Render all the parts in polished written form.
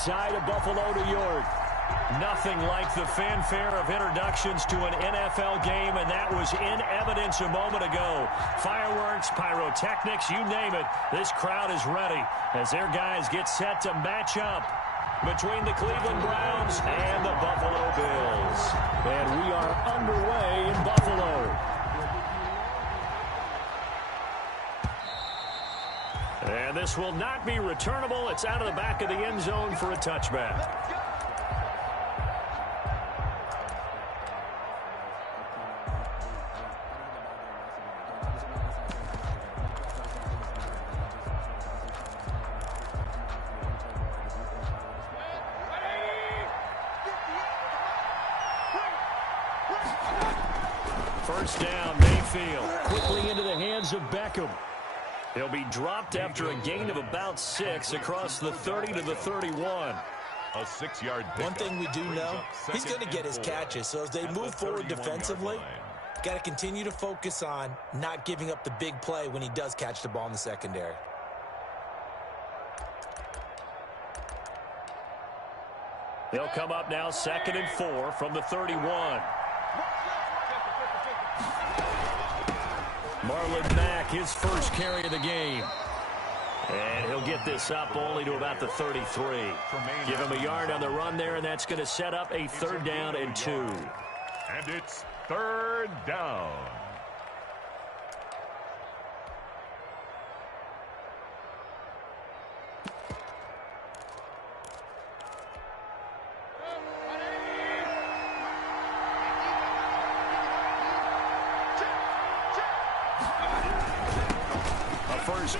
side of Buffalo, New York. Nothing like the fanfare of introductions to an NFL game, and that was in evidence a moment ago. Fireworks, pyrotechnics, you name it. This crowd is ready as their guys get set to match up between the Cleveland Browns and the Buffalo Bills. And we are underway in Buffalo. And this will not be returnable. It's out of the back of the end zone for a touchback. First down, Mayfield. Quickly into the hands of Beckham. He'll be dropped after a gain of about 6 across the 30 to the 31. A 6-yard pickup. One thing we do know, he's going to get his catches. So as they move forward defensively, got to continue to focus on not giving up the big play when he does catch the ball in the secondary. They'll come up now 2nd and 4 from the 31. Marlon Mack, his first carry of the game. And he'll get this up only to about the 33. Give him a yard on the run there, and that's going to set up a 3rd down and 2. And it's 3rd down.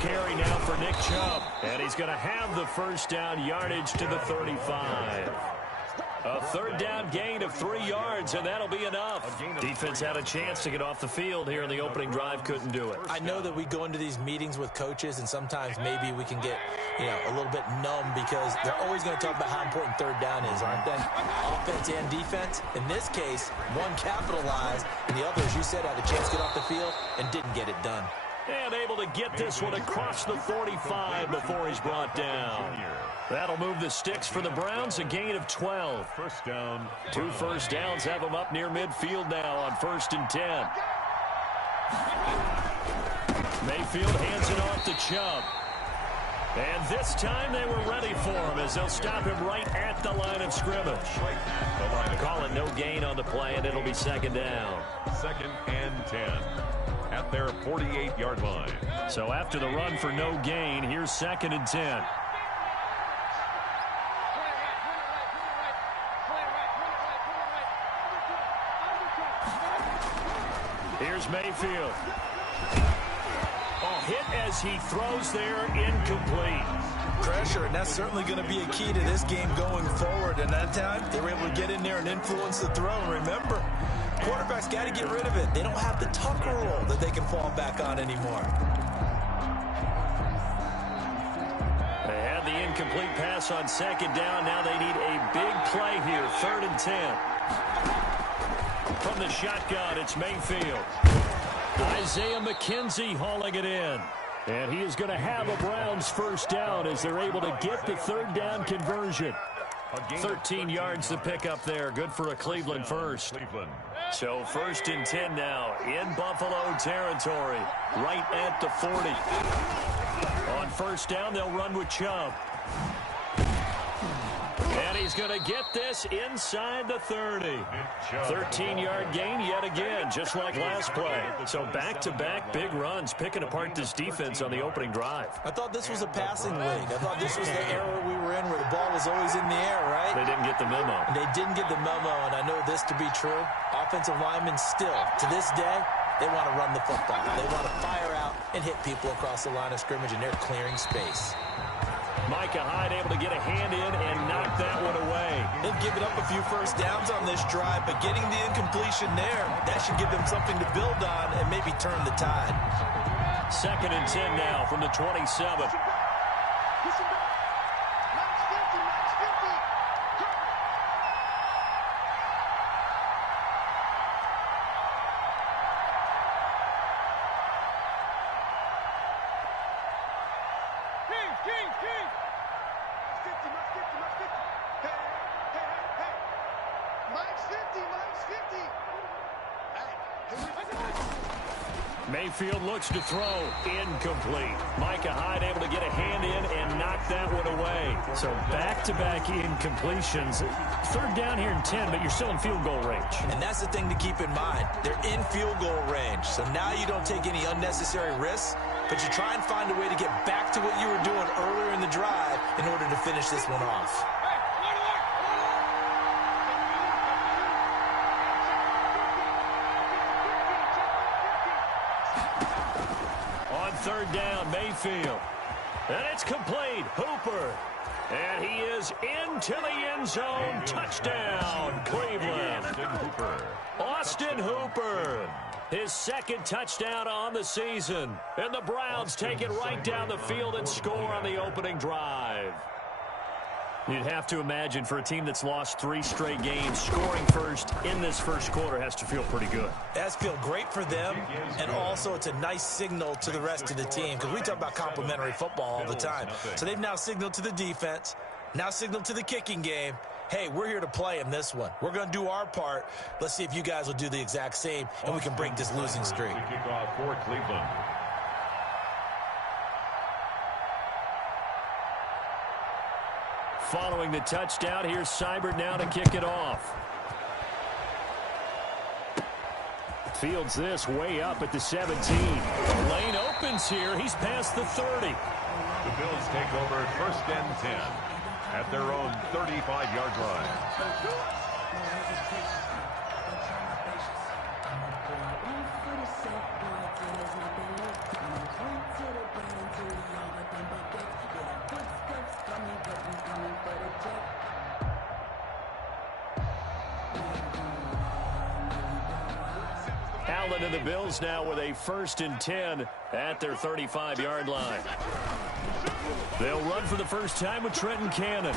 Carry now for Nick Chubb, and he's going to have the first down yardage to the 35. A 3rd down gain of 3 yards, and that'll be enough. Defense had a chance to get off the field here in the opening drive, couldn't do it. I know that we go into these meetings with coaches, and sometimes maybe we can get, a little bit numb because they're always going to talk about how important 3rd down is, aren't they? Offense and defense. In this case, one capitalized, and the other, as you said, had a chance to get off the field and didn't get it done. And able to get this one across the 45 before he's brought down. That'll move the sticks for the Browns, a gain of 12. First down. 2 first downs have them up near midfield now on 1st and 10. Mayfield hands it off to Chubb. And this time they were ready for him as they'll stop him right at the line of scrimmage. Call it no gain on the play, and it'll be 2nd down. 2nd and 10. At their 48-yard line. So after the run for no gain, here's 2nd and 10. Here's Mayfield. Oh, hit as he throws there, incomplete. Pressure, and that's certainly going to be a key to this game going forward. And that time, they were able to get in there and influence the throw. And remember, quarterbacks got to get rid of it. They don't have the Tucker roll that they can fall back on anymore. They had the incomplete pass on 2nd down. Now they need a big play here. 3rd and 10. From the shotgun, it's Mayfield. Isaiah McKenzie hauling it in. And he is going to have a Browns first down as they're able to get the 3rd down conversion. 13 yards to pick up there. Good for a Cleveland first. So 1st and 10 now in Buffalo territory, right at the 40. On 1st down, they'll run with Chubb. And he's going to get this inside the 30. 13-yard gain yet again, just like last play. So back-to-back big runs, picking apart this defense on the opening drive. I thought this was a passing league. I thought this was the era we were in where the ball was always in the air, right? They didn't get the memo. They didn't get the memo, and I know this to be true. Offensive linemen still, to this day, they want to run the football. They want to fire out and hit people across the line of scrimmage, and they're clearing space. Micah Hyde able to get a hand in and knock that one away. They've given up a few first downs on this drive, but getting the incompletion there, that should give them something to build on and maybe turn the tide. 2nd and 10 now from the 27. Mayfield looks to throw. Incomplete. Micah Hyde able to get a hand in and knock that one away. So back-to-back incompletions. Third down here in 10, but you're still in field goal range. And that's the thing to keep in mind. They're in field goal range. So now you don't take any unnecessary risks, but you try and find a way to get back to what you were doing earlier in the drive in order to finish this one off. Third down, Mayfield. And it's complete. Hooper. And he is into the end zone. Touchdown, Cleveland. Austin Hooper. His second touchdown on the season. And the Browns take it right down the field and score on the opening drive. You'd have to imagine for a team that's lost 3 straight games, scoring first in this first quarter has to feel pretty good. That's feel great for them, and also it's a nice signal to the rest of the team because we talk about complementary football all the time. So they've now signaled to the defense, now signaled to the kicking game, hey, we're here to play in this one. We're going to do our part. Let's see if you guys will do the exact same, and we can break this losing streak. Kickoff for Cleveland. Following the touchdown, here's Seibert now to kick it off. Fields this way up at the 17. The lane opens here. He's past the 30. The Bills take over 1st and 10 at their own 35-yard line. Allen and the Bills now with a 1st and 10 at their 35-yard line. They'll run for the first time with Trenton Cannon.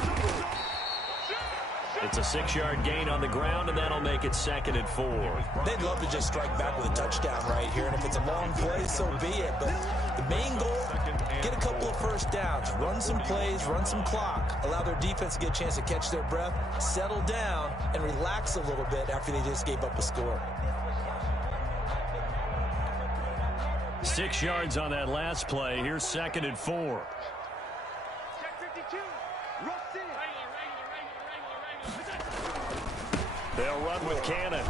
It's a 6-yard gain on the ground, and that'll make it 2nd and 4. They'd love to just strike back with a touchdown right here, and if it's a long play, so be it. But the main goal, get a couple of first downs, run some plays, run some clock, allow their defense to get a chance to catch their breath, settle down, and relax a little bit after they just gave up a score. 6 yards on that last play. Here's 2nd and 4. They'll run with Cannon.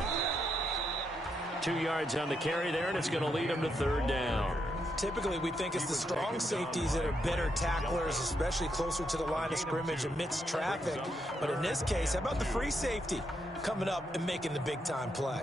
2 yards on the carry there, and it's going to lead them to 3rd down. Typically, we think it's the strong safeties that are better tacklers, especially closer to the line of scrimmage amidst traffic. But in this case, how about the free safety coming up and making the big-time play?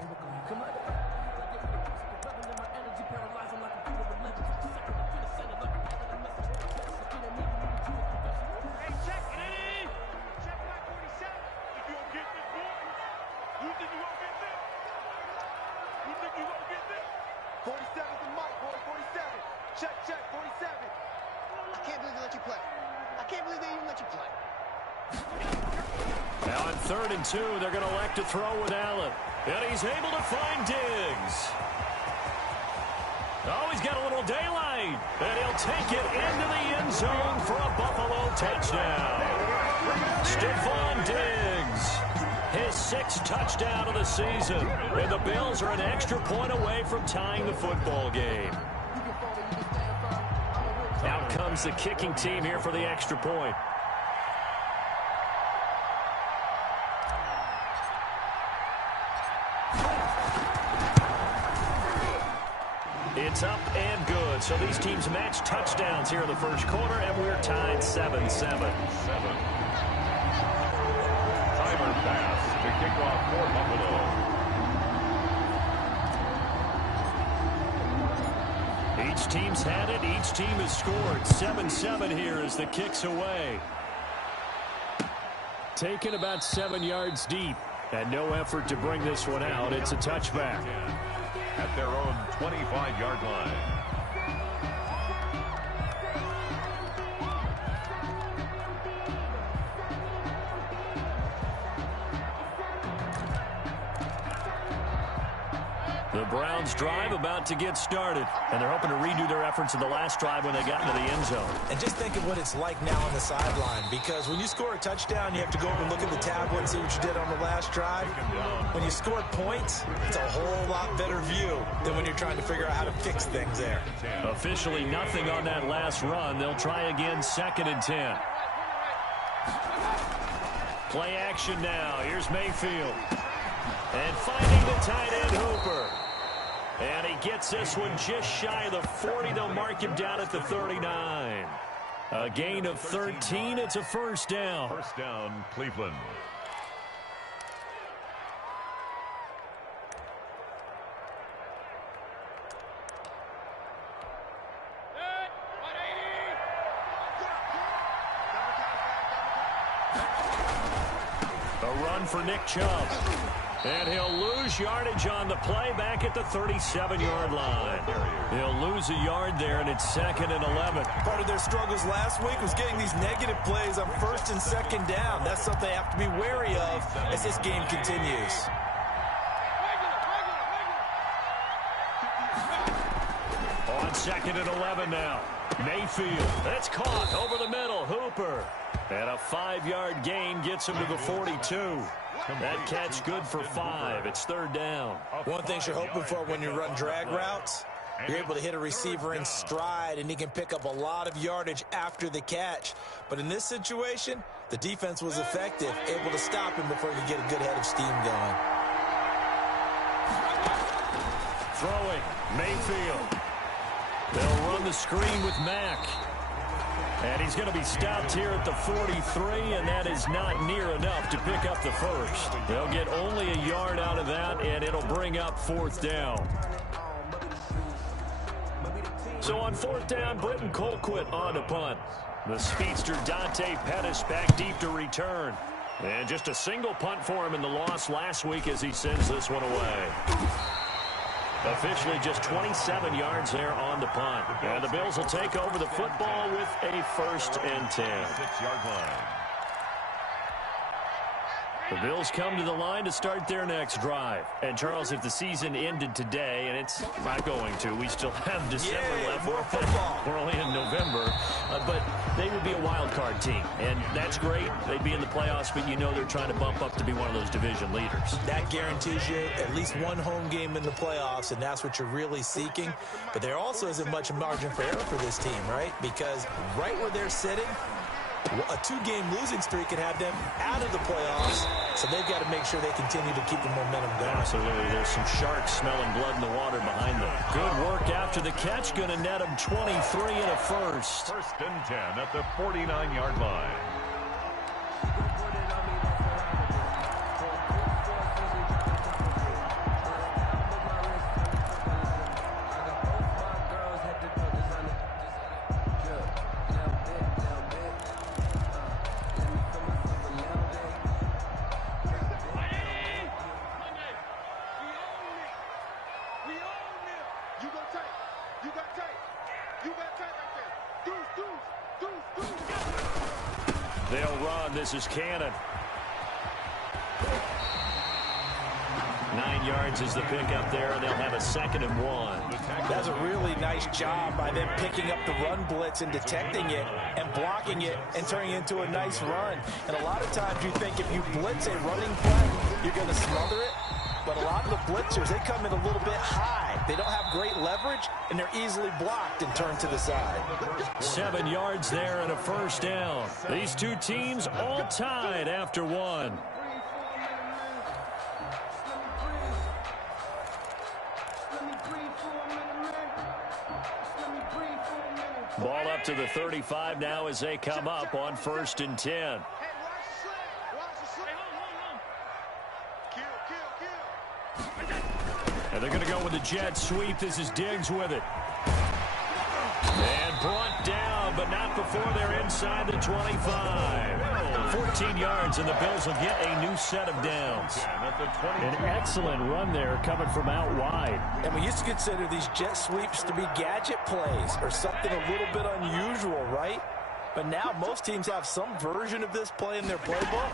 Now on 3rd and 2, they're going to elect to throw with Allen. And he's able to find Diggs. Oh, he's got a little daylight. And he'll take it into the end zone for a Buffalo touchdown. Stephon Diggs, his 6th touchdown of the season. And the Bills are an extra point away from tying the football game. Out comes the kicking team here for the extra point. It's up and good. So these teams match touchdowns here in the first quarter, and we're tied 7-7. Timer pass to kick off for Buffalo. Each team's had it. Each team has scored. 7-7 here as the kick's away. Taken about 7 yards deep, and no effort to bring this one out. It's a touchback. At their own 25-yard line. The Browns' drive about to get started, and they're hoping to redo their efforts in the last drive when they got into the end zone. And just think of what it's like now on the sideline, because when you score a touchdown, you have to go over and look at the tablet and see what you did on the last drive. When you score points, it's a whole lot better view than when you're trying to figure out how to fix things there. Officially nothing on that last run. They'll try again, 2nd and 10. Play action now. Here's Mayfield. And finding the tight end, Hooper. And he gets this one just shy of the 40. They'll mark him down at the 39. A gain of 13. It's a first down. First down, Cleveland. A run for Nick Chubb. And he'll lose yardage on the play back at the 37-yard line. He'll lose a yard there, and it's 2nd and 11. Part of their struggles last week was getting these negative plays on 1st and 2nd down. That's something they have to be wary of as this game continues. On 2nd and 11 now. Mayfield. That's caught over the middle. Hooper. And a 5-yard gain gets him to the 42. That catch good for 5. It's 3rd down. One thing you're hoping for when you run drag routes, you're able to hit a receiver in stride, and he can pick up a lot of yardage after the catch. But in this situation, the defense was effective, able to stop him before he could get a good head of steam going. Throwing. Mayfield. They'll run the screen with Mack. And he's going to be stopped here at the 43, and that is not near enough to pick up the first. They'll get only a yard out of that, and it'll bring up 4th down. So on 4th down, Britton Colquitt on to punt. The speedster Dante Pettis back deep to return. And just a single punt for him in the loss last week as he sends this one away. Officially just 27 yards there on the punt. And the Bills will take over the football with a 1st and 10. 6-yard line. The Bills come to the line to start their next drive. And, Charles, if the season ended today, and it's not going to, we still have December left. More football. We're only in November. But they would be a wild card team. And that's great. They'd be in the playoffs, but you know they're trying to bump up to be one of those division leaders. That guarantees you at least one home game in the playoffs, and that's what you're really seeking. But there also isn't much margin for error for this team, right? Because right where they're sitting, a 2-game losing streak could have them out of the playoffs, so they've got to make sure they continue to keep the momentum going. Absolutely. There's some sharks smelling blood in the water behind them. Good work after the catch. Going to net them 23 and a first. 1st and 10 at the 49-yard line. They'll run. This is Cannon. 9 yards is the pickup there, and they'll have a 2nd and 1. That's a really nice job by them picking up the run blitz and detecting it and blocking it and turning it into a nice run. And a lot of times you think if you blitz a running play, you're going to smother it. But a lot of the blitzers, they come in a little bit high. They don't have great leverage, and they're easily blocked and turned to the side. 7 yards there and a first down. These two teams all tied after 1. Ball up to the 35 now as they come up on 1st and 10. And they're going to go with the jet sweep. This is Diggs with it. And brought down, but not before they're inside the 25. 14 yards, and the Bills will get a new set of downs. An excellent run there coming from out wide. And we used to consider these jet sweeps to be gadget plays or something a little bit unusual, right? But now most teams have some version of this play in their playbook,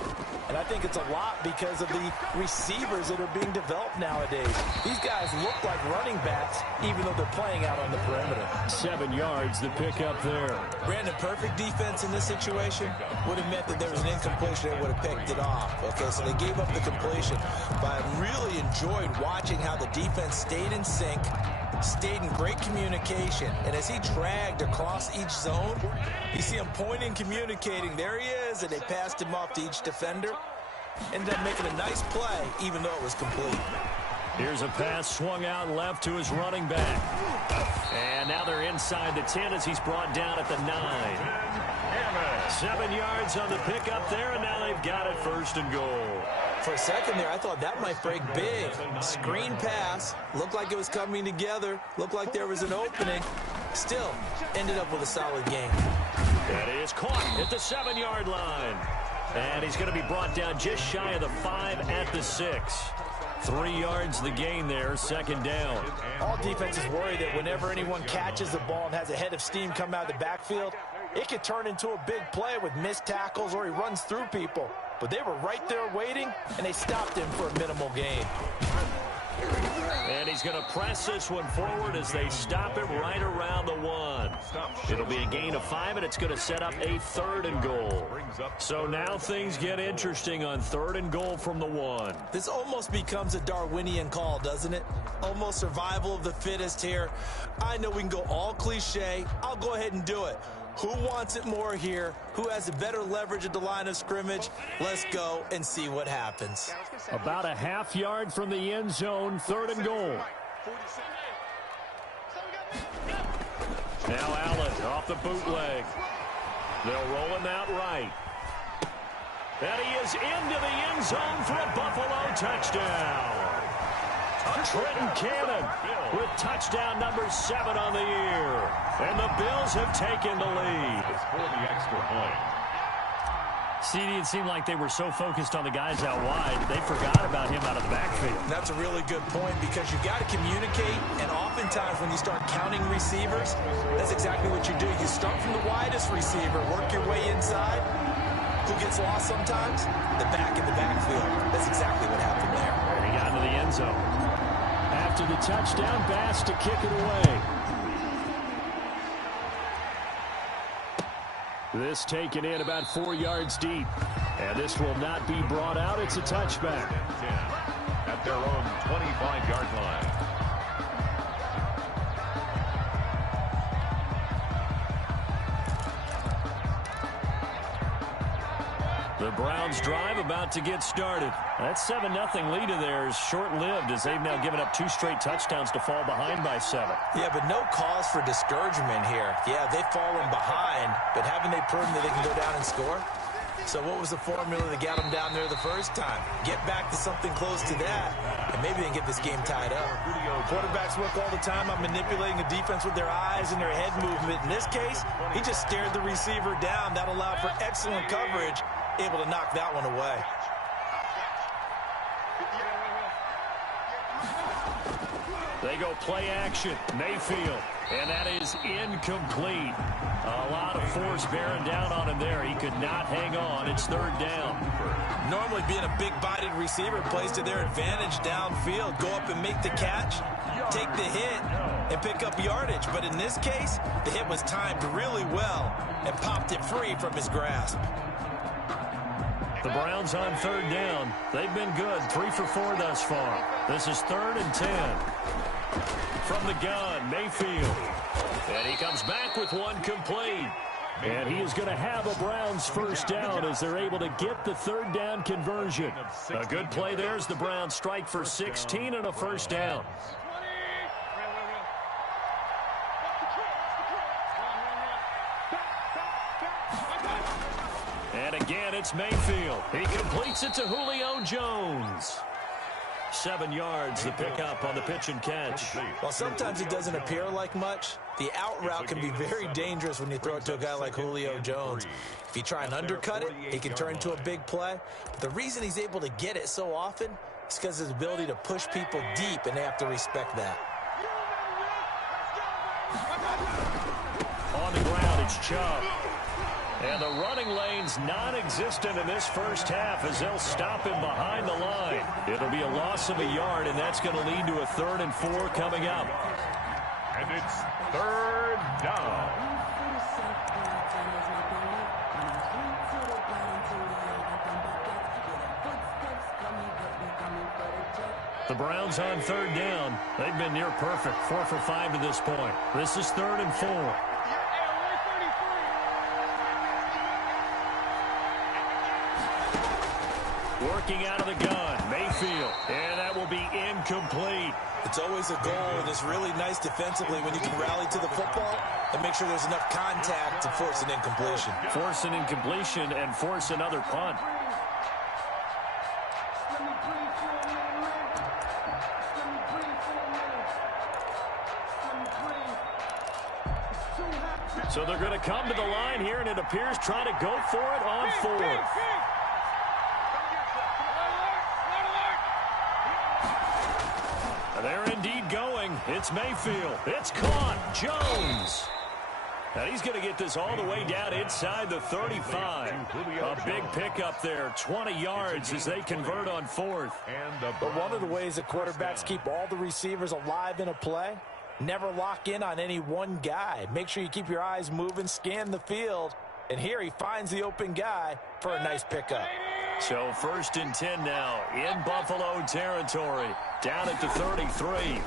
and I think it's a lot because of the receivers that are being developed nowadays. These guys look like running backs, even though they're playing out on the perimeter. 7 yards, the pickup there. Brandon, perfect defense in this situation would have meant that there was an incompletion. They would have picked it off. Okay, so they gave up the completion. But I really enjoyed watching how the defense stayed in sync, stayed in great communication, and as he dragged across each zone, you see him pointing, communicating. There he is, and they passed him off to each defender. Ended up making a nice play, even though it was complete. Here's a pass swung out left to his running back. And now they're inside the 10 as he's brought down at the 9. 7 yards on the pickup there, and now they've got it 1st and goal. For a second there, I thought that might break big. Screen pass. Looked like it was coming together. Looked like there was an opening. Still, ended up with a solid game. That is caught at the 7-yard line. And he's going to be brought down just shy of the 5 at the 6. 3 yards the gain there, 2nd down. All defenses worry that whenever anyone catches the ball and has a head of steam come out of the backfield, it could turn into a big play with missed tackles or he runs through people. But they were right there waiting, and they stopped him for a minimal gain. And he's going to press this one forward as they stop him right around the 1. It'll be a gain of 5, and it's going to set up a 3rd and goal. So now things get interesting on 3rd and goal from the 1. This almost becomes a Darwinian call, doesn't it? Almost survival of the fittest here. I know we can go all cliche. I'll go ahead and do it. Who wants it more here? Who has a better leverage at the line of scrimmage? Let's go and see what happens. About a half yard from the end zone, 3rd and goal. Now Allen off the bootleg. They'll roll him out right. And he is into the end zone for a Buffalo touchdown. Trenton Cannon with touchdown number 7 on the year. And the Bills have taken the lead. For the extra point. CD, it seemed like they were so focused on the guys out wide, they forgot about him out of the backfield. That's a really good point because you got to communicate, and oftentimes when you start counting receivers, that's exactly what you do. You start from the widest receiver, work your way inside. Who gets lost sometimes? The back in the backfield. That's exactly what happened there. He got into the end zone. After the touchdown, Bass to kick it away. This taken in about 4 yards deep. And this will not be brought out. It's a touchback. 10 at their own 25-yard line. The Browns drive about to get started. That 7-0 lead of theirs short-lived as they've now given up 2 straight touchdowns to fall behind by 7. Yeah, but no cause for discouragement here. Yeah, they've fallen behind, but haven't they proven that they can go down and score? So what was the formula that got them down there the first time? Get back to something close to that, and maybe they can get this game tied up. Quarterbacks work all the time on manipulating the defense with their eyes and their head movement. In this case, he just stared the receiver down. That allowed for excellent coverage, able to knock that one away. They go play action. Mayfield. And that is incomplete. A lot of force bearing down on him there. He could not hang on. It's 3rd down. Normally being a big-bodied receiver plays to their advantage downfield. Go up and make the catch, take the hit, and pick up yardage. But in this case, the hit was timed really well and popped it free from his grasp. The Browns on 3rd down. They've been good. 3 for 4 thus far. This is 3rd and 10. From the gun, Mayfield. And he comes back with one complete. And he is going to have a Browns 1st down as they're able to get the 3rd down conversion. A good play there as the Browns strike for 16 and a 1st down. And again, it's Mayfield. He completes it to Julio Jones. 7 yards, the pickup on the pitch and catch. While sometimes it doesn't appear like much, the out route can be very dangerous when you throw it to a guy like Julio Jones. If you try and undercut it, it can turn into a big play. But the reason he's able to get it so often is because of his ability to push people deep, and they have to respect that. On the ground, it's Chubb. And the running lane's non-existent in this first half as they'll stop him behind the line. It'll be a loss of a yard, and that's going to lead to a 3rd and 4 coming up. And it's 3rd down. The Browns on 3rd down. They've been near perfect, 4 for 5 to this point. This is 3rd and 4. Working out of the gun, Mayfield, and that will be incomplete. It's always a goal, and it's really nice defensively when you can rally to the football and make sure there's enough contact to force an incompletion. Force an incompletion and force another punt. So they're going to come to the line here, and it appears trying to go for it on 4th. They're indeed going. It's Mayfield. It's caught. Jones. And he's going to get this all the way down inside the 35. A big pickup there, 20 yards as they convert on 4th. But one of the ways that quarterbacks keep all the receivers alive in a play, never lock in on any one guy. Make sure you keep your eyes moving, scan the field. And here he finds the open guy for a nice pickup. So 1st and 10 now in Buffalo territory. Down at the 33.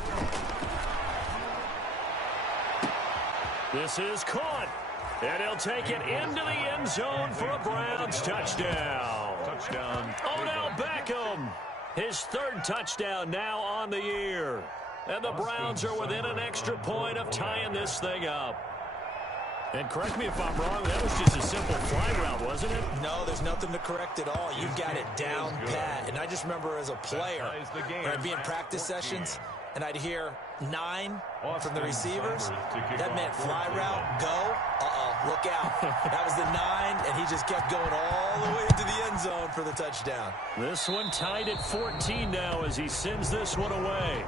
This is caught. And he'll take it into the end zone for a Browns touchdown. Odell Beckham. His 3rd touchdown now on the year. And the Browns are within an extra point of tying this thing up. And correct me if I'm wrong, that was just a simple fly route, wasn't it? No, there's nothing to correct at all. You've got it down pat. And I just remember as a player, when I'd be in practice sessions, and I'd hear 9 from the receivers. That meant fly route, go. Look out. That was the 9, and he just kept going all the way into the end zone for the touchdown. This one tied at 14 now as he sends this one away.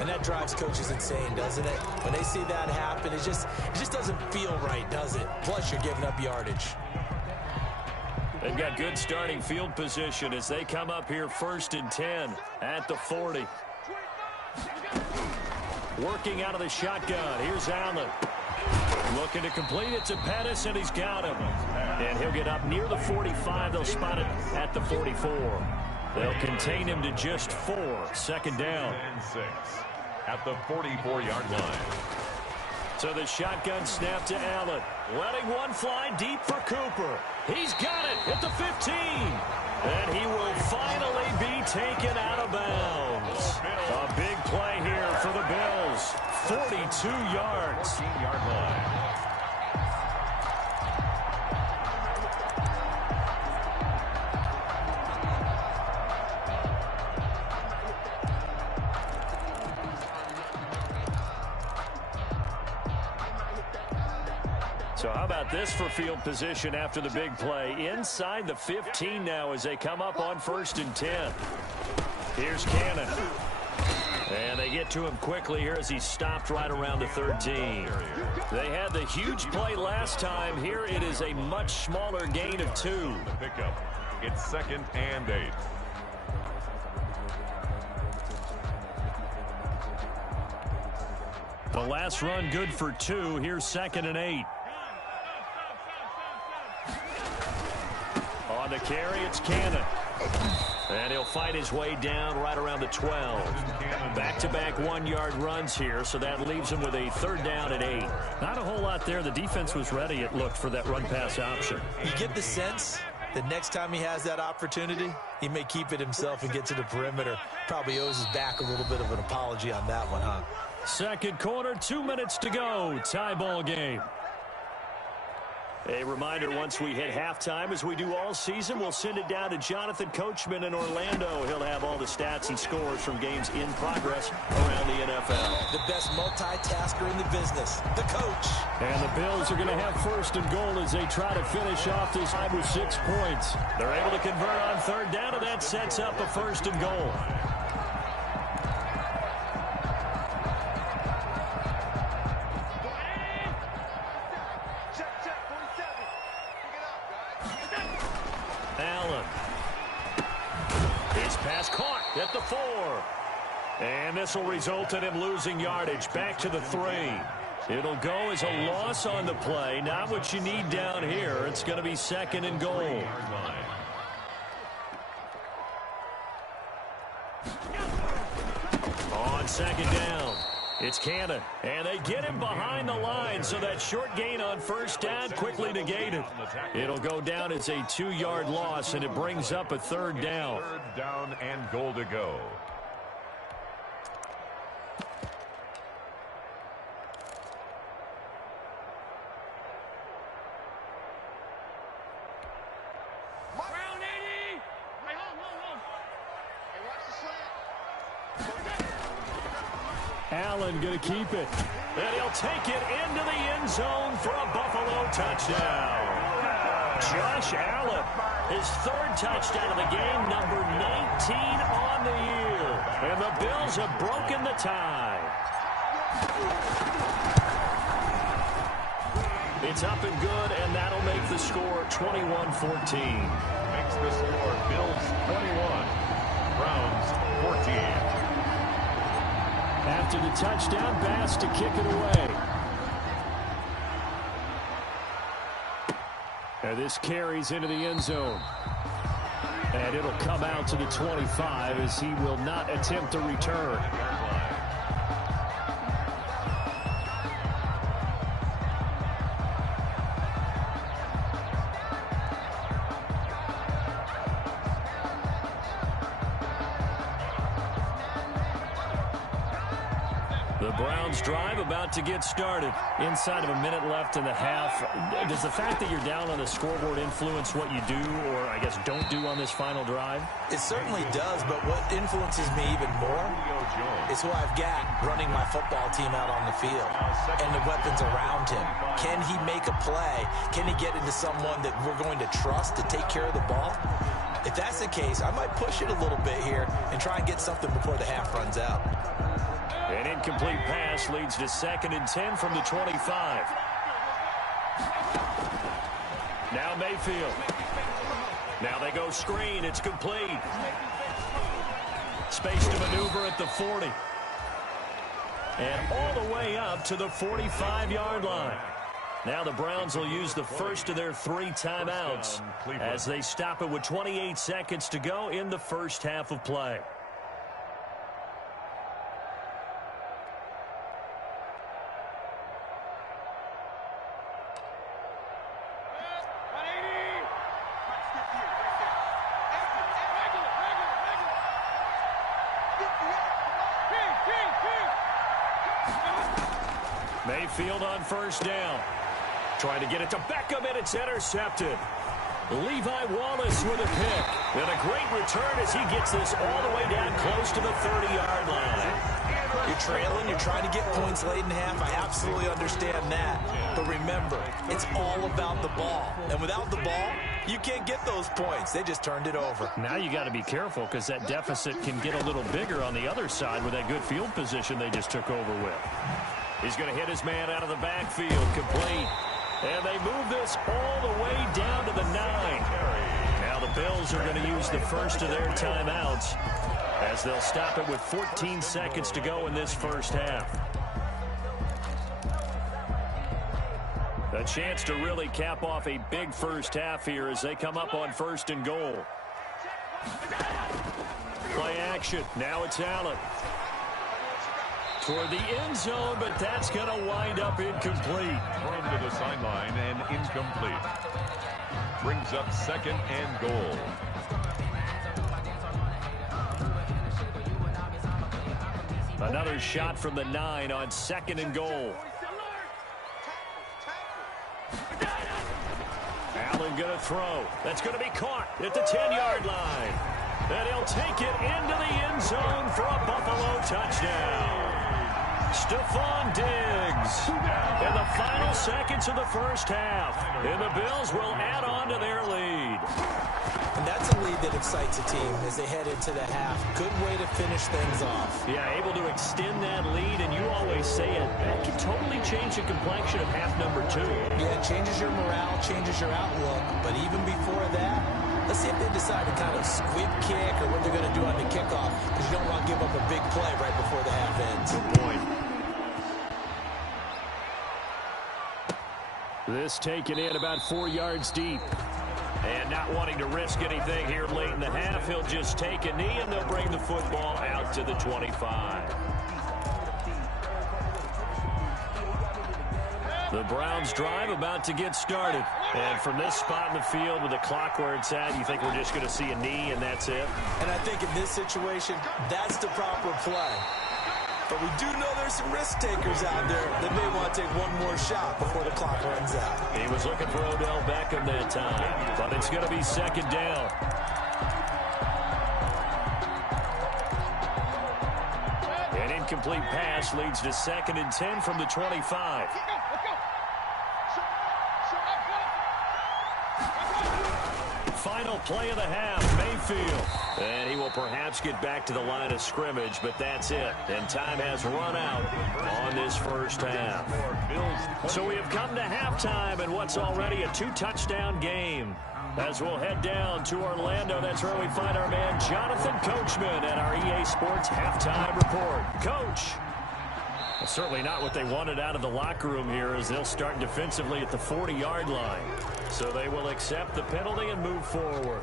And that drives coaches insane, doesn't it? When they see that happen, it just doesn't feel right, does it? Plus, you're giving up yardage. They've got good starting field position as they come up here 1st and 10 at the 40. Working out of the shotgun. Here's Allen. Looking to complete it to Pettis, and he's got him. And he'll get up near the 45. They'll spot it at the 44. They'll contain him to just 4. 2nd down. And 6 at the 44-yard line. So the shotgun snap to Allen. Letting one fly deep for Cooper. He's got it at the 15. And he will finally be taken out of bounds. A big play here for the Bills. 42 yards. 14-yard line. So how about this for field position after the big play? Inside the 15 now as they come up on 1st and 10. Here's Cannon. And they get to him quickly here as he stopped right around the 13. They had the huge play last time. Here it is a much smaller gain of 2. The pickup. It's 2nd and 8. The last run good for 2. Here's 2nd and 8. On the carry, it's Cannon. And he'll fight his way down right around the 12. Back-to-back 1-yard runs here, so that leaves him with a 3rd down and 8. Not a whole lot there. The defense was ready, it looked, for that run-pass option. You get the sense that next time he has that opportunity, he may keep it himself and get to the perimeter. Probably owes his back a little bit of an apology on that one, huh? 2nd quarter, 2 minutes to go. Tie ball game. A reminder, once we hit halftime, as we do all season, we'll send it down to Jonathan Coachman in Orlando. He'll have all the stats and scores from games in progress around the NFL. The best multitasker in the business, the coach. And the Bills are going to have 1st and goal as they try to finish off this drive with 6 points. They're able to convert on 3rd down, and that sets up a 1st and goal. Pass caught at the 4. And this will result in him losing yardage back to the 3. It'll go as a loss on the play. Not what you need down here. It's going to be 2nd and goal. On 2nd down, it's Cannon. And they get him behind the line, so that short gain on 1st down quickly negated. It'll go down as a 2-yard loss, and it brings up a 3rd down. 3rd down and goal to go. Allen going to keep it. And he'll take it into the end zone for a Buffalo touchdown. Josh Allen, his 3rd touchdown of the game, number 19 on the year. And the Bills have broken the tie. It's up and good, and that'll make the score 21-14. Makes the score Bills 21, Browns 14. After the touchdown, Bass to kick it away. And this carries into the end zone. And it'll come out to the 25 as he will not attempt to return. The Browns drive about to get started. Inside of a minute left in the half. Does the fact that you're down on the scoreboard influence what you do, or I guess don't do on this final drive? It certainly does, but what influences me even more is who I've got running my football team out on the field and the weapons around him. Can he make a play? Can he get into someone that we're going to trust to take care of the ball? If that's the case, I might push it a little bit here and try and get something before the half runs out. An incomplete pass leads to 2nd and 10 from the 25. Now Mayfield. Now they go screen. It's complete. Space to maneuver at the 40. And all the way up to the 45-yard line. Now the Browns will use the first of their 3 timeouts as they stop it with 28 seconds to go in the first half of play. Mayfield on 1st down. Trying to get it to Beckham, and it's intercepted. Levi Wallace with a pick. And a great return as he gets this all the way down close to the 30-yard line. You're trailing, you're trying to get points late in half. I absolutely understand that. But remember, it's all about the ball. And without the ball, you can't get those points. They just turned it over. Now you got to be careful because that deficit can get a little bigger on the other side with that good field position they just took over with. He's going to hit his man out of the backfield, complete. And they move this all the way down to the 9. Now the Bills are going to use the first of their timeouts as they'll stop it with 14 seconds to go in this first half. A chance to really cap off a big first half here as they come up on 1st and goal. Play action. Now it's Allen. Toward the end zone, but that's going to wind up incomplete. Thrown to the sideline and incomplete. Brings up 2nd and goal. Another shot from the 9 on 2nd and goal. Allen going to throw. That's going to be caught at the 10-yard line. And he'll take it into the end zone for a Buffalo touchdown. Stephon Diggs in the final seconds of the first half. And the Bills will add on to their lead. And that's a lead that excites a team as they head into the half. Good way to finish things off. Yeah, able to extend that lead, and you always say it, that can totally change the complexion of half number 2. Yeah, it changes your morale, changes your outlook. But even before that, Let's see if they decide to kind of squib kick or what they're going to do on the kickoff, because you don't want to give up a big play right before the half ends. Good point. This taken in about 4 yards deep. And not wanting to risk anything here late in the half, he'll just take a knee, and they'll bring the football out to the 25. The Browns drive about to get started. And from this spot in the field with the clock where it's at, you think we're just going to see a knee and that's it? And I think in this situation, that's the proper play. But we do know there's some risk takers out there that may want to take one more shot before the clock runs out. He was looking for Odell Beckham that time, but it's going to be second down. An incomplete pass leads to 2nd and 10 from the 25. Final play of the half, Mayfield. And he will perhaps get back to the line of scrimmage, but that's it. And time has run out on this first half. So we have come to halftime in what's already a 2-touchdown game. As we'll head down to Orlando, that's where we find our man Jonathan Coachman at our EA Sports Halftime Report. Coach. Well, certainly not what they wanted out of the locker room here, as they'll start defensively at the 40-yard line. So they will accept the penalty and move forward.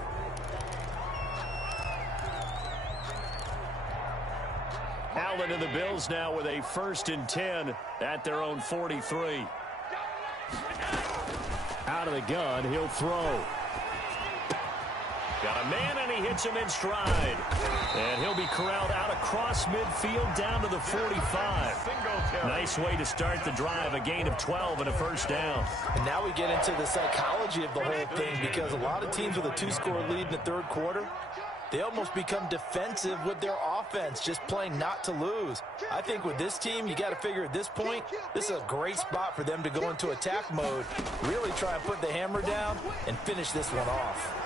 Allen and the Bills now with a 1st and 10 at their own 43. Out of the gun, he'll throw. Got a man, and he hits him in stride. And he'll be corralled out across midfield down to the 45. Nice way to start the drive, a gain of 12 and a 1st down. And now we get into the psychology of the whole thing, because a lot of teams with a 2-score lead in the 3rd quarter, they almost become defensive with their offense, just playing not to lose. I think with this team, you got to figure at this point, this is a great spot for them to go into attack mode, really try and put the hammer down and finish this one off.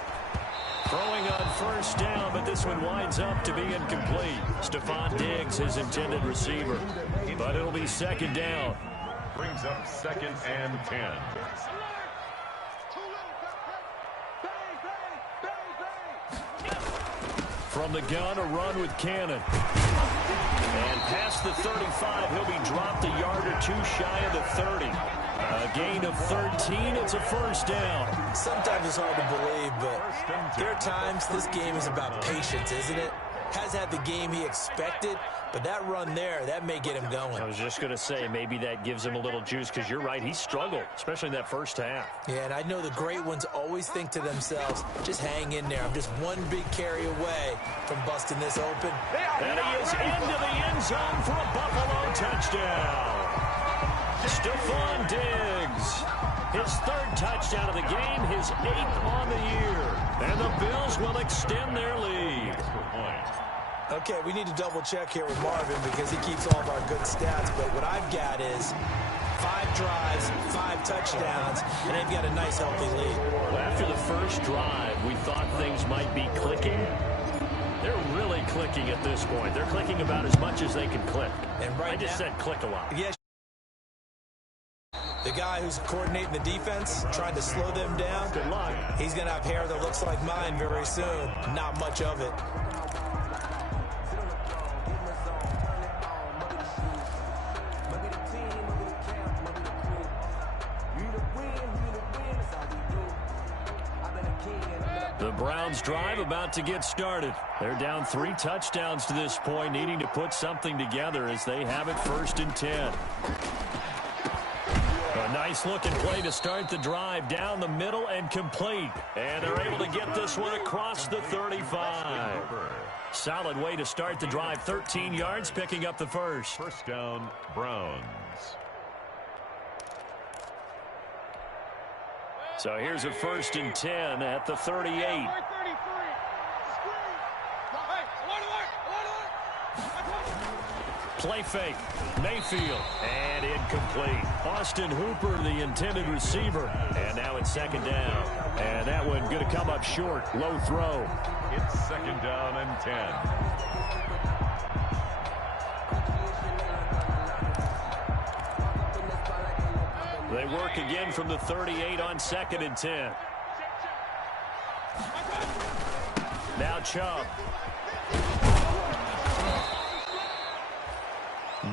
Throwing on 1st down, but this one winds up to be incomplete. Stephon Diggs, his intended receiver. But it'll be 2nd down. Brings up 2nd and 10. From the gun, a run with Cannon. And past the 35, he'll be dropped a yard or 2 shy of the 30. A gain of 13, it's a 1st down. Sometimes it's hard to believe, but there are times this game is about patience, isn't it? Has had the game he expected, but that run there, that may get him going. I was just going to say, maybe that gives him a little juice, because you're right, he struggled, especially in that 1st half. Yeah, and I know the great ones always think to themselves, just hang in there. I'm just one big carry away from busting this open. And he is into the end zone for a Buffalo touchdown. Stephon Diggs, his 3rd touchdown of the game, his 8th on the year. And the Bills will extend their lead. Okay, we need to double check here with Marvin, because he keeps all of our good stats. But what I've got is 5 drives, 5 touchdowns, and they've got a nice, healthy lead. Well, after the 1st drive, we thought things might be clicking. They're really clicking at this point. They're clicking about as much as they can click. And right I just said click a lot. Yes. The guy who's coordinating the defense, trying to slow them down, Good luck. He's going to have hair that looks like mine very soon. Not much of it. The Browns drive about to get started. They're down 3 touchdowns to this point, needing to put something together as they have it 1st and 10. A nice-looking play to start the drive down the middle and complete. And they're able to get this one across the 35. Solid way to start the drive. 13 yards, picking up the 1st. 1st down, Browns. So here's a 1st and 10 at the 38. Play fake. Mayfield. And incomplete. Austin Hooper, the intended receiver. And now it's 2nd down. And that one going to come up short. Low throw. It's 2nd down and 10. They work again from the 38 on 2nd and 10. Now Chubb.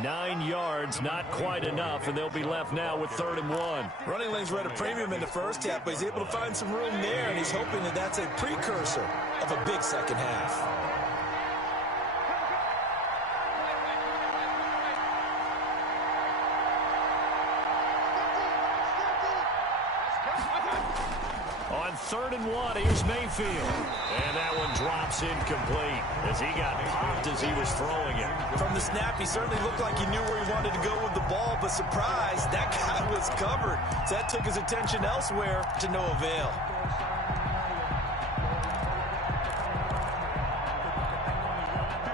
9 yards, not quite enough, and they'll be left now with 3rd and 1. Running lanes were at a premium in the first half, but he's able to find some room there, and he's hoping that that's a precursor of a big second half. On 3rd and 1, here's Mayfield. And that one drops incomplete as he got popped as he was throwing it. From the snap, he certainly looked like he knew where he wanted to go with the ball, but surprise, that guy was covered. So that took his attention elsewhere to no avail.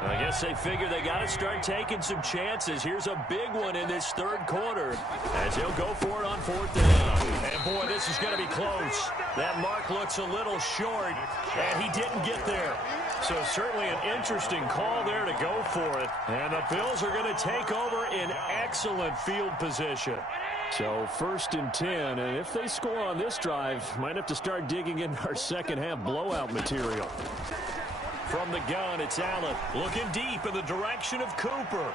I guess they figure they got to start taking some chances. Here's a big one in this 3rd quarter as he'll go for it on 4th down. And, boy, this is going to be close. That mark looks a little short, and he didn't get there. So certainly an interesting call there to go for it. And the Bills are going to take over in excellent field position. So 1st and 10, and if they score on this drive, might have to start digging in our second half blowout material. From the gun, it's Allen looking deep in the direction of Cooper.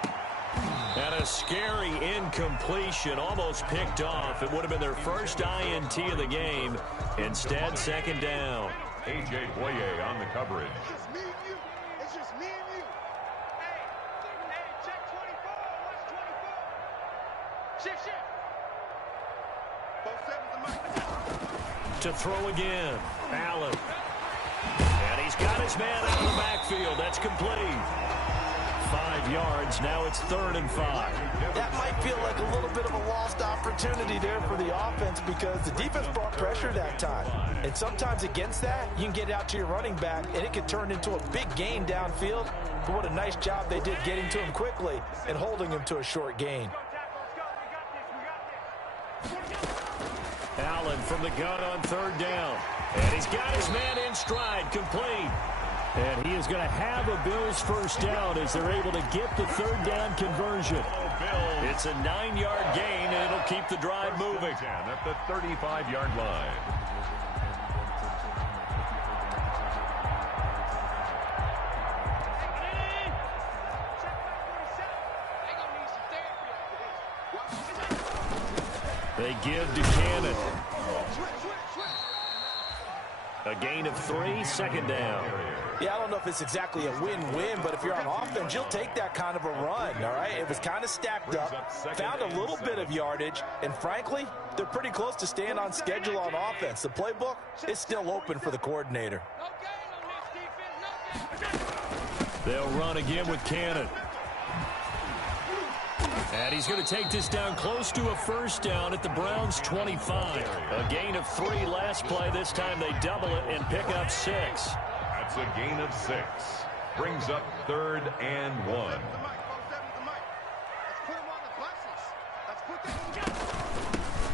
And a scary incompletion, almost picked off. It would have been their first INT of the game. Instead, 2nd down. A.J. Boye on the coverage. It's just me and you. It's just me and you. Hey, check 24. What's 24? Shift. Both sevens are mine. To throw again, Allen. And he's got his man out of the backfield. That's complete. 5 yards. Now it's 3rd and 5. That might feel like a little bit of a lost opportunity there for the offense because the defense brought pressure that time. And sometimes against that, you can get out to your running back, and it can turn into a big gain downfield. But what a nice job they did getting to him quickly and holding him to a short gain. Allen from the gun on 3rd down. And he's got his man in stride, complete. And he is going to have a Bills 1st down as they're able to get the 3rd down conversion. It's a 9-yard gain, and it'll keep the drive moving. At the 35-yard line. They give to Cannon. A gain of 3, 2nd down. Yeah, I don't know if it's exactly a win-win, but if you're on offense, you'll take that kind of a run, all right? It was kind of stacked up, found a little bit of yardage, and frankly, they're pretty close to staying on schedule on offense. The playbook is still open for the coordinator. They'll run again with Cannon. And he's going to take this down close to a 1st down at the Browns' 25. A gain of 3 last play. This time they double it and pick up 6. That's a gain of 6. Brings up 3rd and 1.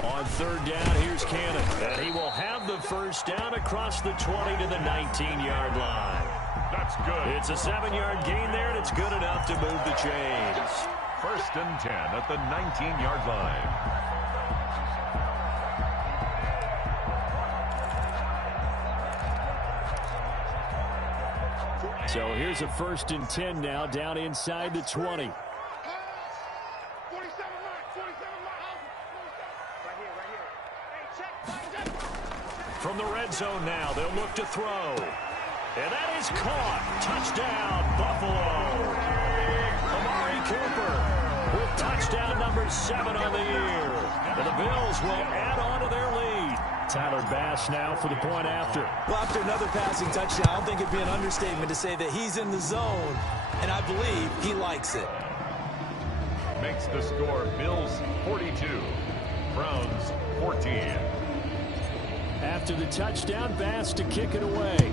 On 3rd down, here's Cannon. And he will have the 1st down across the 20 to the 19-yard line. That's good. It's a 7-yard gain there, and it's good enough to move the chains. 1st and 10 at the 19-yard line. So here's a 1st and 10 now down inside the 20. From the red zone now, they'll look to throw. And that is caught. Touchdown, Buffalo. Amari Cooper with touchdown number 7 on the year. And the Bills will add on to their lead. Tyler Bass now for the point after. Well, after another passing touchdown, I don't think it'd be an understatement to say that he's in the zone, and I believe he likes it. Makes the score Bills 42, Browns 14. After the touchdown, Bass to kick it away.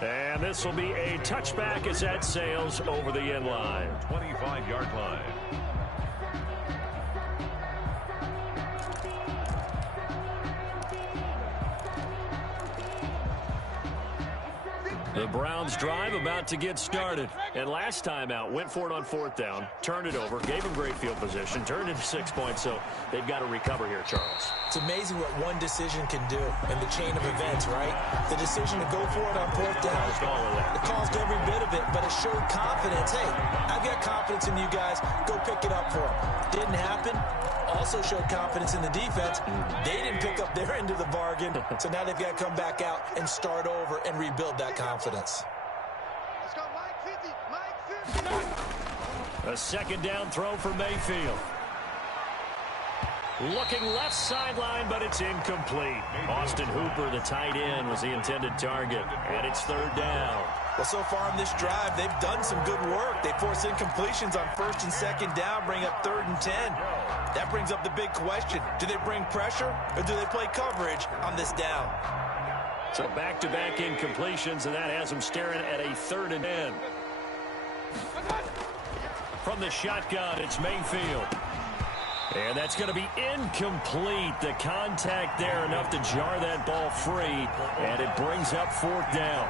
And this will be a touchback as that sails over the end line. 25-yard line. The Browns drive about to get started. And last time out, went for it on 4th down, turned it over, gave them great field position, turned into 6 points, so they've got to recover here, Charles. It's amazing what one decision can do in the chain of events, right? The decision to go for it on 4th down, it caused every bit of it, but it showed confidence. Hey, I've got confidence in you guys. Go pick it up for them. Didn't happen. Also showed confidence in the defense. They didn't pick up their end of the bargain, so now they've got to come back out and start over and rebuild that confidence. Let's go, Mike 50, Mike 50. A 2nd down throw for Mayfield. Looking left sideline, but it's incomplete. Austin Hooper, the tight end, was the intended target, and it's 3rd down. Well, so far in this drive, they've done some good work. They force incompletions on 1st and 2nd down, bring up 3rd and 10. That brings up the big question. Do they bring pressure, or do they play coverage on this down? So back-to-back incompletions, and that has them staring at a 3rd and 10. From the shotgun, it's Mayfield. And that's going to be incomplete. The contact there enough to jar that ball free, and it brings up 4th down.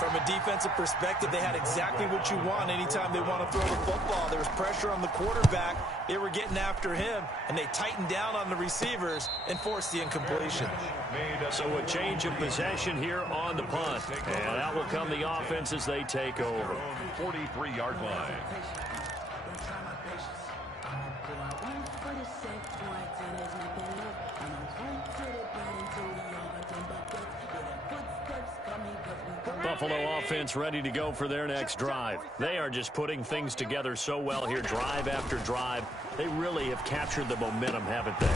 From a defensive perspective, they had exactly what you want anytime they want to throw the football. There was pressure on the quarterback. They were getting after him, and they tightened down on the receivers and forced the incompletion. So a change of possession here on the punt. And that will come the offense as they take over. 43-yard line. Buffalo offense ready to go for their next drive. They are just putting things together so well here, drive after drive. They really have captured the momentum, haven't they?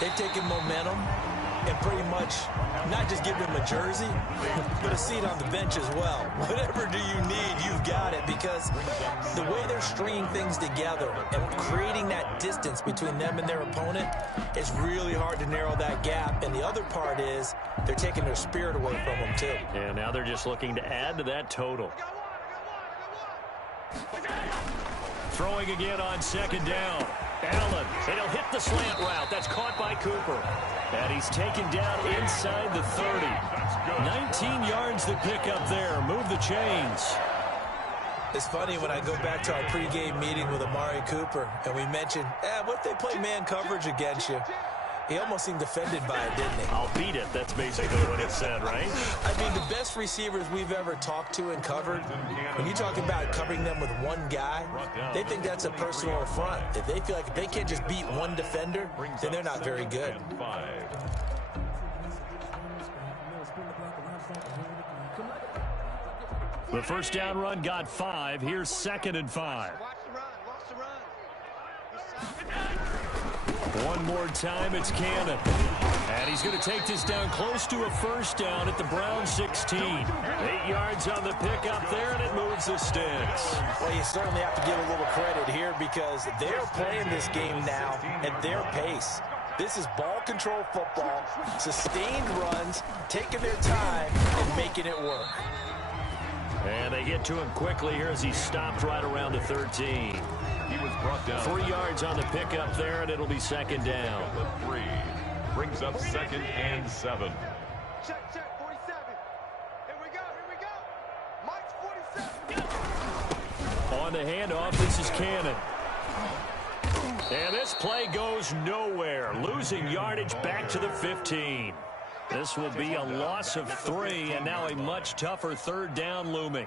They've taken momentum and pretty much not just give them a jersey, but a seat on the bench as well. Whatever do you need, you've got it, because the way they're stringing things together and creating that distance between them and their opponent is really hard to narrow that gap. And the other part is they're taking their spirit away from them, too. And now they're just looking to add to that total. Throwing again on 2nd down. Allen, and he'll hit the slant route. That's caught by Cooper. And he's taken down inside the 30. 19 yards to pick up there. Move the chains. It's funny when I go back to our pregame meeting with Amari Cooper, and we mentioned, what if they play man coverage against you? He almost seemed offended by it, didn't he? I'll beat it. That's basically what it said, right? I mean, the best receivers we've ever talked to and covered, when you talk about covering them with one guy, they think that's a personal affront. If they feel like if they can't just beat one defender, then they're not very good. The 1st down run got 5. Here's 2nd and 5. Watch the run. One more time, it's Cannon. And he's going to take this down close to a 1st down at the Browns 16. 8 yards on the pickup there, and it moves the sticks. Well, you certainly have to give a little credit here because they're playing this game now at their pace. This is ball control football, sustained runs, taking their time, and making it work. And they get to him quickly here as he stopped right around the 13. He was brought down. 3 yards on the pickup there, and it'll be 2nd down. The 3 brings up 2nd and 7. Check, 47. Here we go. Mike's 47. On the handoff, this is Cannon. And this play goes nowhere, losing yardage back to the 15. This will be a loss of 3, and now a much tougher 3rd down looming.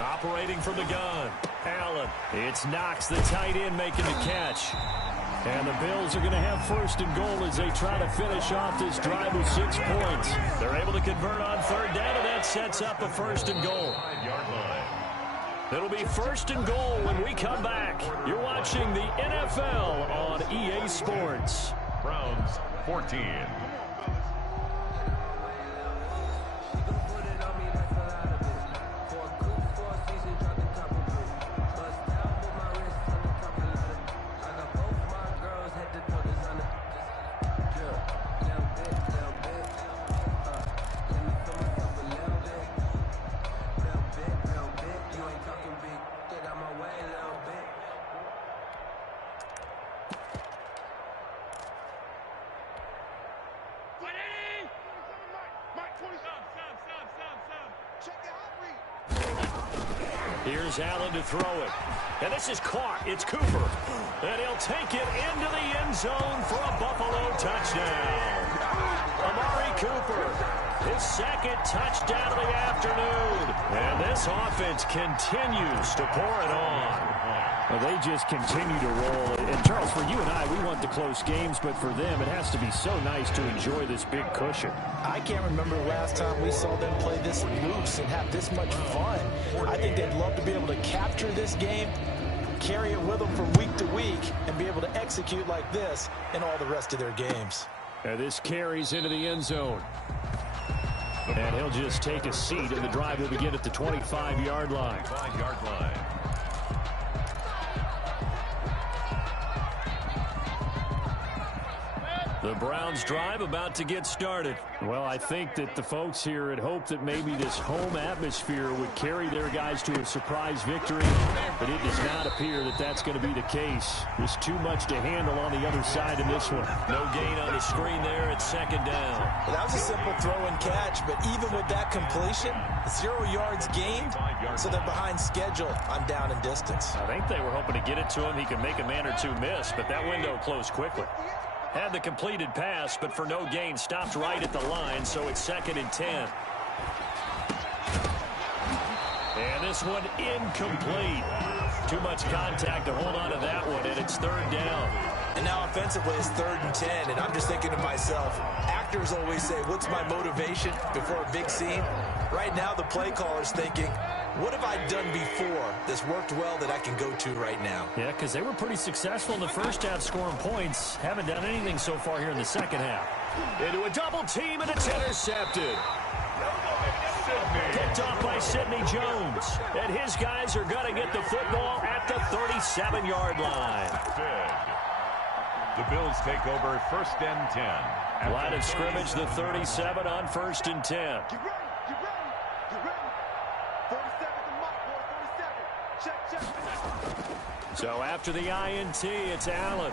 Operating from the gun, Allen. It's Knox, the tight end, making the catch. And the Bills are going to have 1st and goal as they try to finish off this drive with 6 points. They're able to convert on 3rd down, and that sets up a 1st and goal. It'll be 1st and goal when we come back. You're watching the NFL on EA Sports. Browns 14. Big Here's Allen to throw it. And this is caught. It's Cooper. And he'll take it into the end zone for a Buffalo touchdown. Amari Cooper, his second touchdown of the afternoon. And this offense continues to pour it on. Well, they just continue to roll. And, Charles, for you and I, we want the close games, but for them, it has to be so nice to enjoy this big cushion. I can't remember the last time we saw them play this loose and have this much fun. I think they'd love to be able to capture this game, carry it with them from week to week, and be able to execute like this in all the rest of their games. And this carries into the end zone. And he'll just take a seat, and the drive will begin at the 25-yard line. 25-yard line. The Browns drive about to get started. Well, I think that the folks here had hoped that maybe this home atmosphere would carry their guys to a surprise victory, but it does not appear that that's going to be the case. There's too much to handle on the other side in this one. No gain on the screen there at second down. Well, that was a simple throw and catch, but even with that completion, 0 yards gained, so they're behind schedule on down and distance. I think they were hoping to get it to him. He could make a man or two miss, but that window closed quickly. Had the completed pass, but for no gain, stopped right at the line, so it's 2nd and 10. And this one incomplete. Too much contact to hold on to that one, and it's 3rd down. And now offensively it's 3rd and 10, and I'm just thinking to myself, actors always say, what's my motivation before a big scene? Right now the play caller's thinking, what have I done before that's worked well that I can go to right now? Yeah, because they were pretty successful in the first half scoring points. Haven't done anything so far here in the second half. Into a double team, and it's intercepted. Picked off by Sidney Jones. And his guys are going to get the football at the 37-yard line. The Bills take over 1st and 10. Line of scrimmage, the 37 on 1st and 10. Get ready, get ready, get ready. 47 the mark, boy, 47. Check. So after the INT, it's Allen.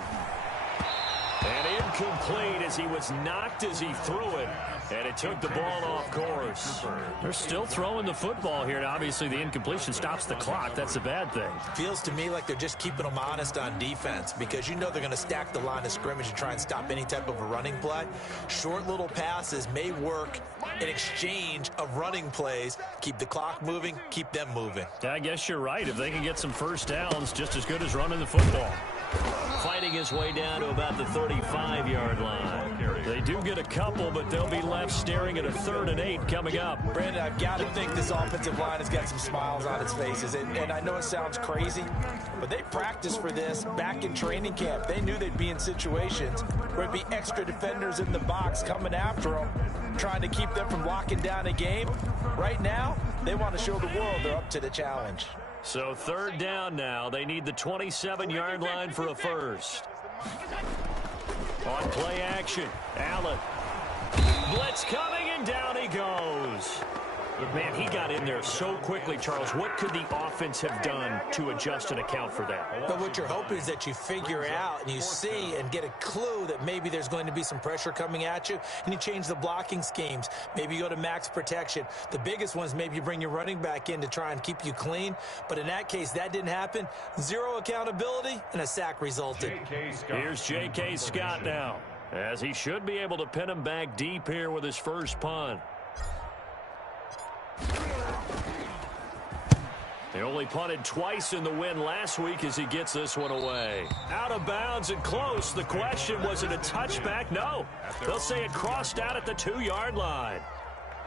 And incomplete as he was knocked as he threw it. And it took the ball off course. They're still throwing the football here. And obviously, the incompletion stops the clock. That's a bad thing. Feels to me like they're just keeping them honest on defense because you know they're going to stack the line of scrimmage and try and stop any type of a running play. Short little passes may work in exchange of running plays. Keep the clock moving, keep them moving. Yeah, I guess you're right. If they can get some first downs, just as good as running the football. Fighting his way down to about the 35-yard line. They do get a couple, but they'll be left staring at a 3rd and 8 coming up. Brandon, I've got to think this offensive line has got some smiles on its faces. And I know it sounds crazy, but they practiced for this back in training camp. They knew they'd be in situations where it'd be extra defenders in the box coming after them, trying to keep them from locking down a game. Right now, they want to show the world they're up to the challenge. So 3rd down now. They need the 27-yard line for a first. On play action, Allen. Blitz coming, and down he goes. Man, he got in there so quickly, Charles. What could the offense have done to adjust and account for that? But what you're hoping is that you figure out and you see and get a clue that maybe there's going to be some pressure coming at you, and you change the blocking schemes. Maybe you go to max protection. The biggest one is maybe you bring your running back in to try and keep you clean. But in that case, that didn't happen. 0 accountability, and a sack resulted. Here's J.K. Scott now, as he should be able to pin him back deep here with his first punt. They only punted twice in the win last week as he gets this one away. Out of bounds and close. The question, was it a touchback? No. They'll say it crossed out at the 2-yard line.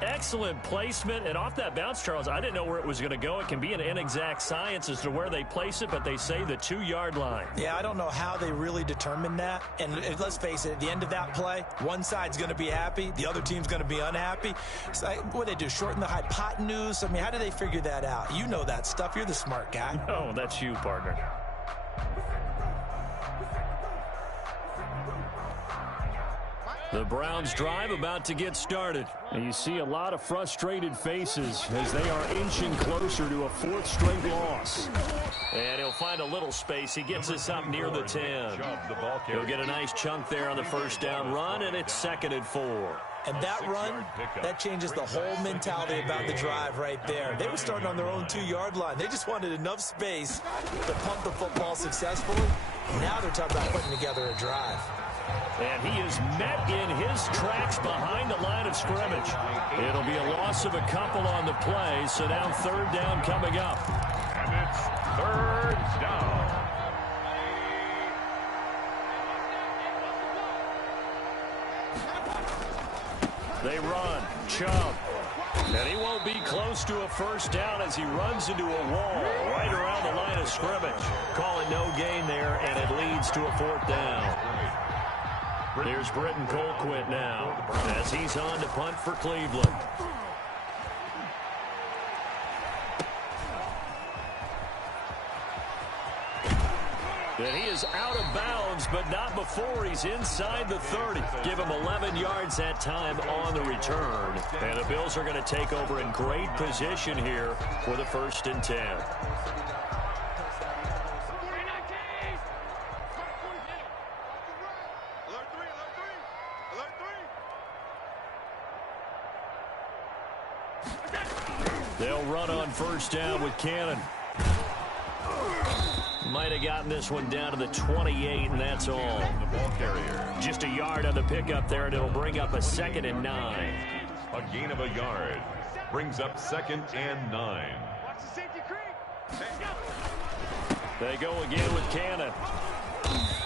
Excellent placement, and off that bounce, Charles, I didn't know where it was going to go. It can be an inexact science as to where they place it, but they say the 2-yard line. Yeah, I don't know how they really determined that. And let's face it, at the end of that play, one side's going to be happy, the other team's going to be unhappy. It's like, what do they do, shorten the hypotenuse? I mean, how do they figure that out? You know that stuff. You're the smart guy. Oh, that's you, partner. The Browns drive about to get started. And you see a lot of frustrated faces as they are inching closer to a 4th straight loss. And he'll find a little space. He gets us up near the 10. He'll get a nice chunk there on the first down run, and it's 2nd and 4. And that run, that changes the whole mentality about the drive right there. They were starting on their own 2-yard line. They just wanted enough space to pump the football successfully. Now they're talking about putting together a drive. And he is met in his tracks behind the line of scrimmage. It'll be a loss of a couple on the play, so now 3rd down coming up. And it's 3rd down. They run. Chubb. And he won't be close to a 1st down as he runs into a wall right around the line of scrimmage. Call it no gain there, and it leads to a 4th down. Here's Britton Colquitt now as he's on to punt for Cleveland. And he is out of bounds, but not before he's inside the 30. Give him 11 yards that time on the return. And the Bills are going to take over in great position here for the 1st and 10. They'll run on 1st down with Cannon. Might have gotten this one down to the 28, and that's all. The ball carrier. Just a yard on the pickup there, and it'll bring up a 2nd and 9. A gain of a yard. Brings up 2nd and 9. They go again with Cannon.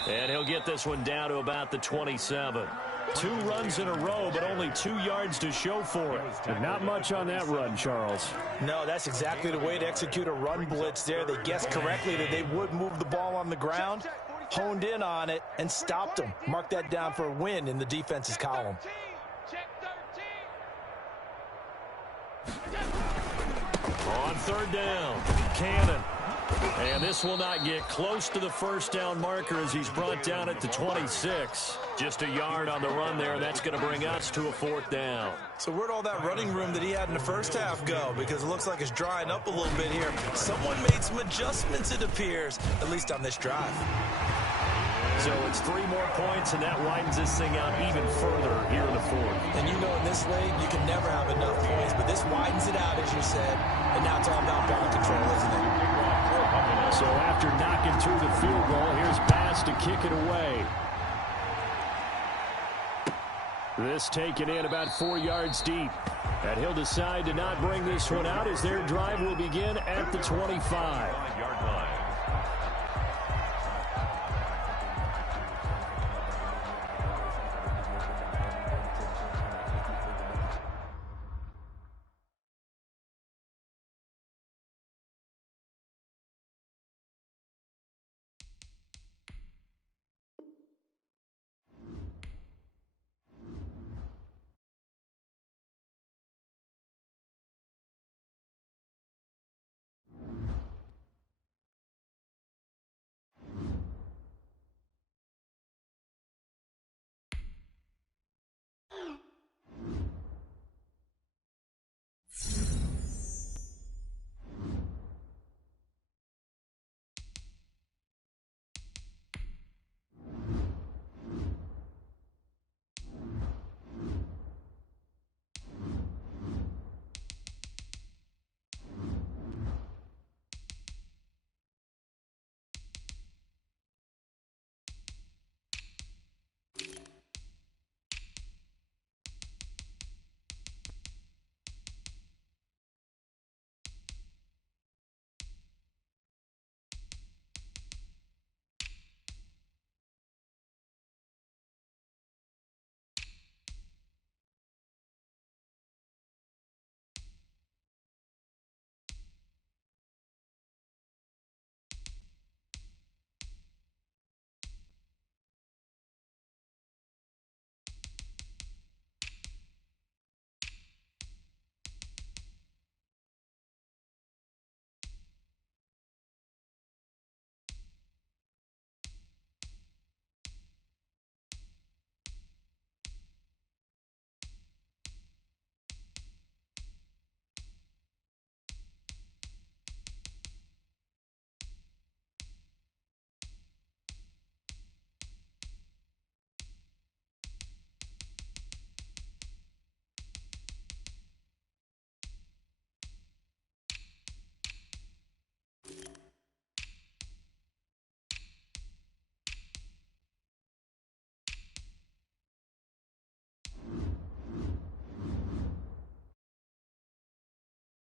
And he'll get this one down to about the 27. 2 runs in a row, but only 2 yards to show for it. And not much on that run, Charles. No, that's exactly the way to execute a run blitz there. They guessed correctly that they would move the ball on the ground, honed in on it, and stopped them. Mark that down for a win in the defense's column. On 3rd down, Cannon. And this will not get close to the 1st down marker as he's brought down at the 26. Just a yard on the run there. That's going to bring us to a 4th down. So where'd all that running room that he had in the 1st half go? Because it looks like it's drying up a little bit here. Someone made some adjustments, it appears, at least on this drive. So it's 3 more points, and that widens this thing out even further here in the 4th. And you know in this league, you can never have enough points, but this widens it out, as you said. And now it's all about ball control, isn't it? So after knocking through the field goal, here's Bass to kick it away. This taken in about 4 yards deep. And he'll decide to not bring this one out as their drive will begin at the 25. 5-yard line.